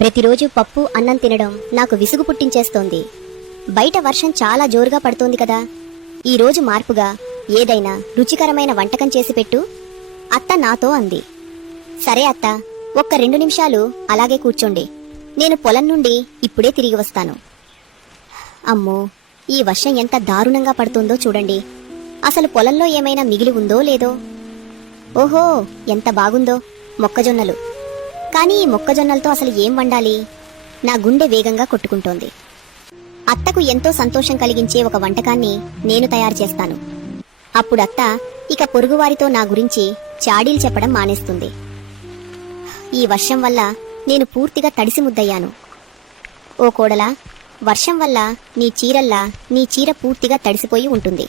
ప్రతిరోజు పప్పు అన్నం తినడం నాకు విసుగు పుట్టించేస్తోంది. బయట వర్షం చాలా జోరుగా పడుతోంది కదా. ఈరోజు మార్పుగా ఏదైనా రుచికరమైన వంటకం చేసి పెట్టు, అత్త నాతో అంది. సరే అత్త, ఒక్క 2 నిమిషాలు అలాగే కూర్చోండి, నేను పొలం నుండి ఇప్పుడే తిరిగి వస్తాను. అమ్మో, ఈ వర్షం ఎంత దారుణంగా పడుతుందో చూడండి. అసలు పొలంలో ఏమైనా మిగిలి ఉందో లేదో. ఓహో, ఎంత బాగుందో మొక్కజొన్నలు. కానీ ఈ మొక్కజొన్నలతో అసలు ఏం వండాలి? నా గుండె వేగంగా కొట్టుకుంటోంది. అత్తకు ఎంతో సంతోషం కలిగించే ఒక వంటకాన్ని నేను తయారు చేస్తాను. అప్పుడు అత్త ఇక పొరుగువారితో నా గురించి చాడీలు చెప్పడం మానేస్తుంది. ఈ వర్షం వల్ల నేను పూర్తిగా తడిసి ముద్దయ్యాను. ఓ కోడలా, వర్షం వల్ల నీ చీర పూర్తిగా తడిసిపోయి ఉంటుంది.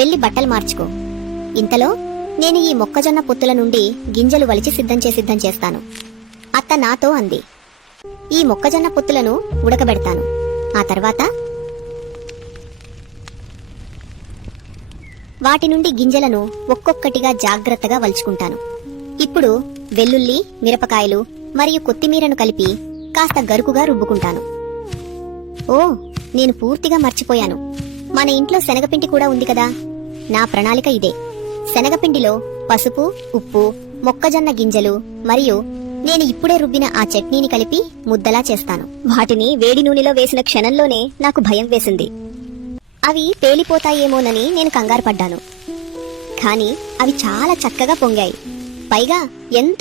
వెళ్ళి బట్టలు మార్చుకో. ఇంతలో నేను ఈ మొక్కజొన్న పొత్తుల నుండి గింజలు వలిచి సిద్ధం చేస్తాను, అత్త నాతో అంది. ఈ మొక్కజొన్న పొత్తులను ఉడకబెడతాను. ఆ తర్వాత వాటి నుండి గింజలను ఒక్కొక్కటిగా జాగ్రత్తగా వలుచుకుంటాను. ఇప్పుడు వెల్లుల్లి, మిరపకాయలు మరియు కొత్తిమీరను కలిపి కాస్త గరుకుగా రుబ్బుకుంటాను. ఓ, నేను పూర్తిగా మర్చిపోయాను, మన ఇంట్లో శనగపిండి కూడా ఉంది కదా. నా ప్రణాళిక ఇదే. శనగపిండిలో పసుపు, ఉప్పు, మొక్కజొన్న గింజలు మరియు నేను ఇప్పుడే రుబ్బిన ఆ చట్నీని కలిపి ముద్దలా చేస్తాను. వాటిని వేడి నూనెలో వేసిన క్షణంలోనే నాకు భయం వేసింది. అవి పేలిపోతాయేమోనని నేను కంగారు పడ్డాను. కానీ అవి చాలా చక్కగా పొంగాయి. పైగా ఎంతో